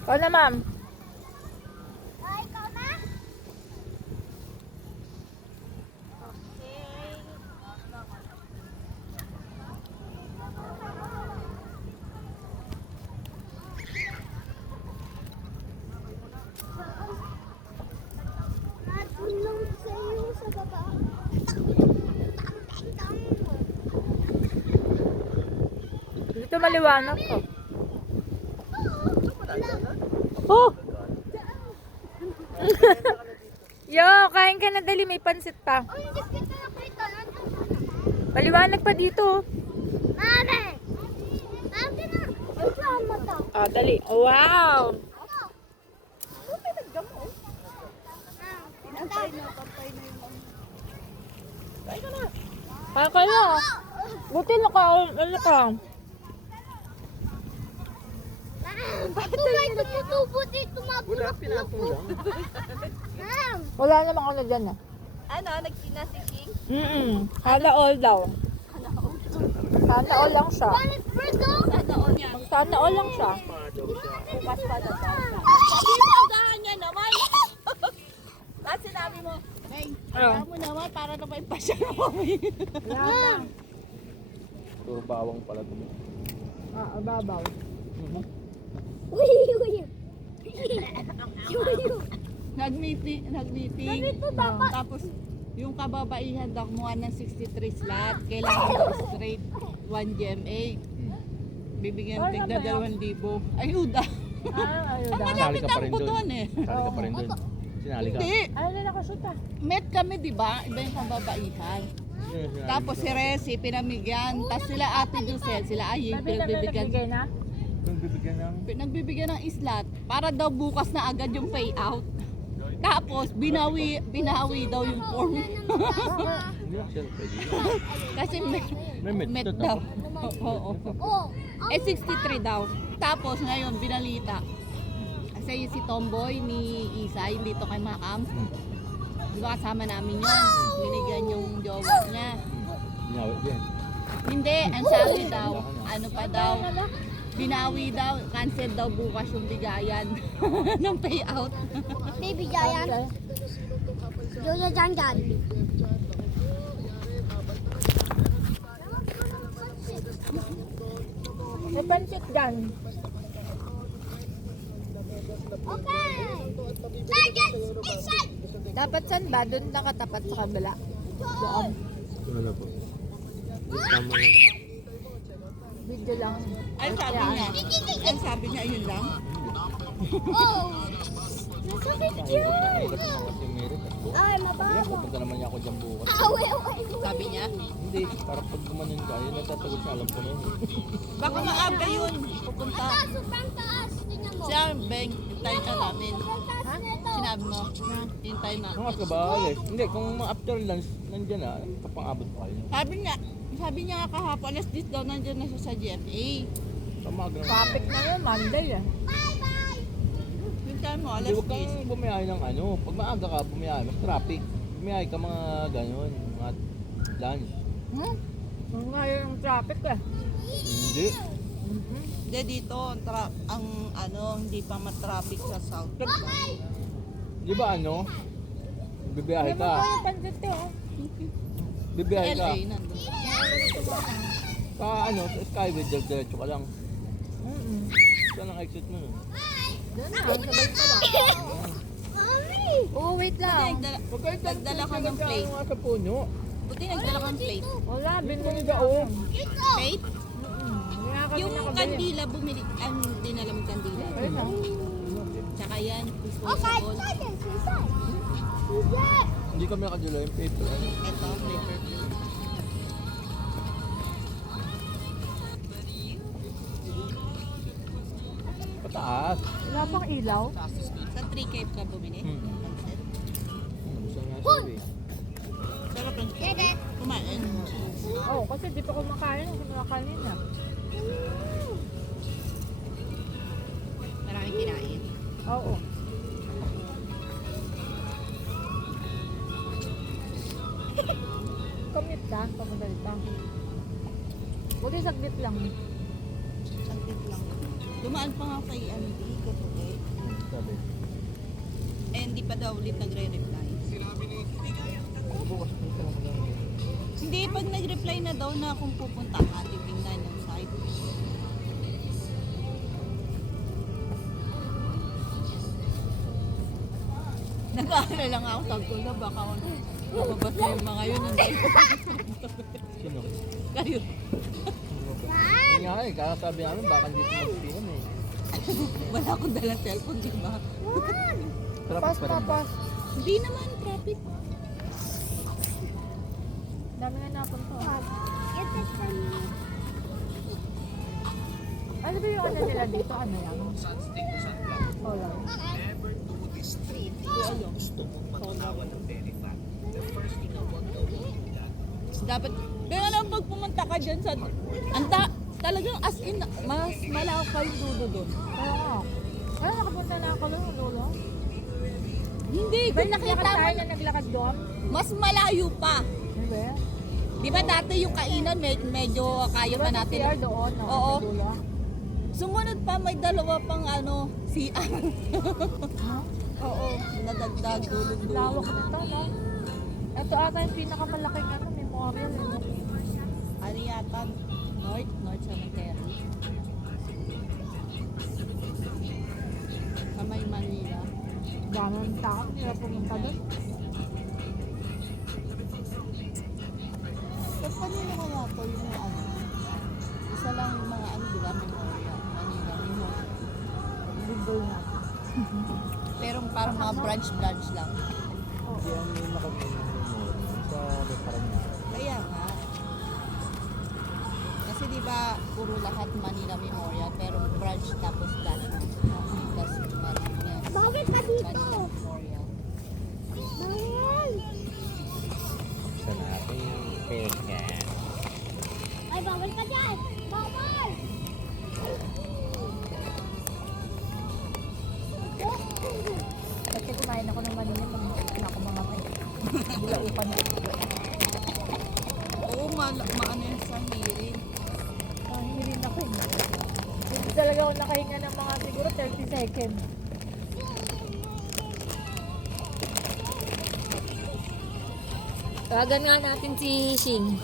Ikaw na, ma'am. Ikaw na? Natulong sa iyo sa baba. Dito maliwanag ko. Oh! Yo, kain ka na dali. May pansit pa. Oh, hindi kita nakita. Maliwanag pa dito. Mami! Mami na! Ay, sama to. Ah, dali. Oh, wow! Ano pinagdam mo? Pantay na yung Kain ka na. Kain ka na. Buti ano ka. Bakit may tumutubo dito Wala, pinatong lang. Ma'am! Wala namang ano dyan ah. Ano, nagsinasising? Sana all daw. Sana all lang siya. Balik Fredo! Ano, on yan? Sana all lang siya. Bukas pa daw. Sabi mo, agahan niya naman. Bakit sinabi mo, May, agahan mo naman para na may pasya na kami. Wala na. Puro bawang pala ito. Ah, babaw. Uy! Uy! Uy! Nag-meeting. Tapos, yung kababaihan daw kumuha ng 63 slot. Kailangan daw straight 1 GMA. Bibigyan Ay, tigda ano ba 2,000. Ayuda. Ayun Ang daw. Sinali malapit ka pa ang rin doon. buton eh. Sali ka pa rin doon. Sinali ka. Hindi. Ano na nakashoot ah? Met kami, di ba? Iba yung kababaihan. Tapos si Resi, pinamigyan. Tapos sila Ate Josel, sila Ayin, Sabi na may nagbigay na? Bibigyan ng... pinagbibigyan ng islat para daw bukas na agad yung payout. Tapos binawi daw yung form. Hindi na siya pwede. Kasi May met met to, daw. tapos. Oo. Oh! Eh 63 daw. Tapos ngayon binalita. Kasi si Tomboy ni Isay dito kay Makam. Di ba kasama namin yun? Binigyan yung jowa niya. Binawi din. Hindi, ang sabi daw, ano pa daw, binawi daw, cancel daw bukas yung bigayan ng payout. Baby Giant! Jojo Janjan! May pansit dyan. Okay! Targets inside! Dapat saan ba? Doon nakatapat sa kabila. Doon. Wala po. Tama lang. Video lang. Ang sabi niya, yun lang. Oh! Nasa picture! Mahirap naman kasi meron. Ay, Kaya mabaho! pupunta naman niya ako dyan bukas. Awe, awe! Sabi niya, Hindi, para pag gumanon ka, yun natatagot siya, alam ko na yun. baka maaga yun, pupunta. Taas, sobrang taas! Tingnan mo! Siya, Beng, hintayin ka namin. Sobrang taas nito! Sinabi mo, hintayin na. Angas ka ba, Alex? Hindi, kung after lunch, nandyan na, kapang-abot pa kayo. Sabi niya kahapon, alas 10 daw nandiyan na siya sa GMA. Tamaga na. Topic na yun, Monday ah. Hintayin mo, Hindi, alas huwag kang 10. bumiyahe ng ano. Pag maaga ka, bumiyahe, mas traffic. Bumiyahe ka mga ganyan, mga lunch. Ang ngayon yung traffic eh. Hindi. Hindi dito, hindi pa matraffic sa south. Di ba ano? Bibiyahe Ano ka. ba yung pansit eh? Bibiyahe ka. LA, nandun. Sa ano, sa Skyway, diretso ka lang. Saan ang exit mo nun? Doon na, sabay ka lang. Oh, wait lang. Nagdala ka ng plate. Ano nga sa puno? Buti nagdala ka ng plate. Wala, binili Ka, ka. oh. Plate? Hindi nga kami Yung nakabili. kandila, bumili. Ang dinala mo kandila. Ayun ah. Tsaka yan, Oh, kahit disposable. silence! Inside! Inside! Hindi kami nakadula yung paper. Ano? Ito, paper plate. Pataas. Wala pang ilaw. Sa 3 Cape ka bumili? Hmm. Pansit. Gusto nga sabi. Sarap lang. Kumain. Oh, kasi di pa kumakain. Kumakain na. Maraming kinain. Oo. commute ka, papunta dito. Buti saglit lang. Saglit lang. Dumaan pa nga kay ikot ulit. Sabi. Eh, hindi pa daw ulit nagre-reply. Bukas punta na lang. Hindi, pag nag-reply na daw na kung pupunta ka, titingnan yung site. Nag-aaral lang ako, sabi ko na baka mababas na yung mga yun. Sino? Kayo. Hindi nga eh, kakasabi namin baka dito mag-PM eh. Wala akong dalang cellphone, di ba? Traffic Pas pa pa, rin ba? pas. Hindi naman, traffic. Dami nga napunta. Ito sa niya. Ano ba yung ano nila dito? Ano yan? Oh, lang. Dapat, kaya naman pag pumunta ka dyan sa, talagang as in, mas malakaw yung dulo doon. Kaya nga. Kaya nakapunta na ako doon, dulo. Hindi, Diba kung nakita nakita tayo mo, na naglakad doon? mas malayo pa. Diba? Di ba dati yung kainan, medyo kaya Diba pa sa natin. CR doon? No? Oo. Sa dulo? Sumunod pa, may dalawa pang CR. Ha? Oo, nadagdag dulo-dulo. Lawak nito, no? Ito ata yung pinakamalaking memorial. Eh, no? Ano yata? North Cemetery. Sa may Manila. Dami ng tao, hindi na pumunta doon. Ba't kanina kaya to yung isa lang yung mga di ba, memorial. Manila, memorial. Bindol na. Pero parang mga branch lang. Hindi yan yung nakabili ng memory sa restaurant niya. Kaya nga. Kasi di ba puro lahat Manila Memorial pero branch tapos Dasma. Tapos Manila. Bawal ka dito. Manila Memorial. Bawal. Sa natin yung peka. Ay, bawal ka dyan. Bawal. Kasi kumain ako ng Manila nung ako mga may. Bulaupan na. Oo, maano yan sa hearing. Hirin ako eh. Hindi talaga ako nakahinga ng mga siguro 30 seconds. Tawagan nga natin si Shing.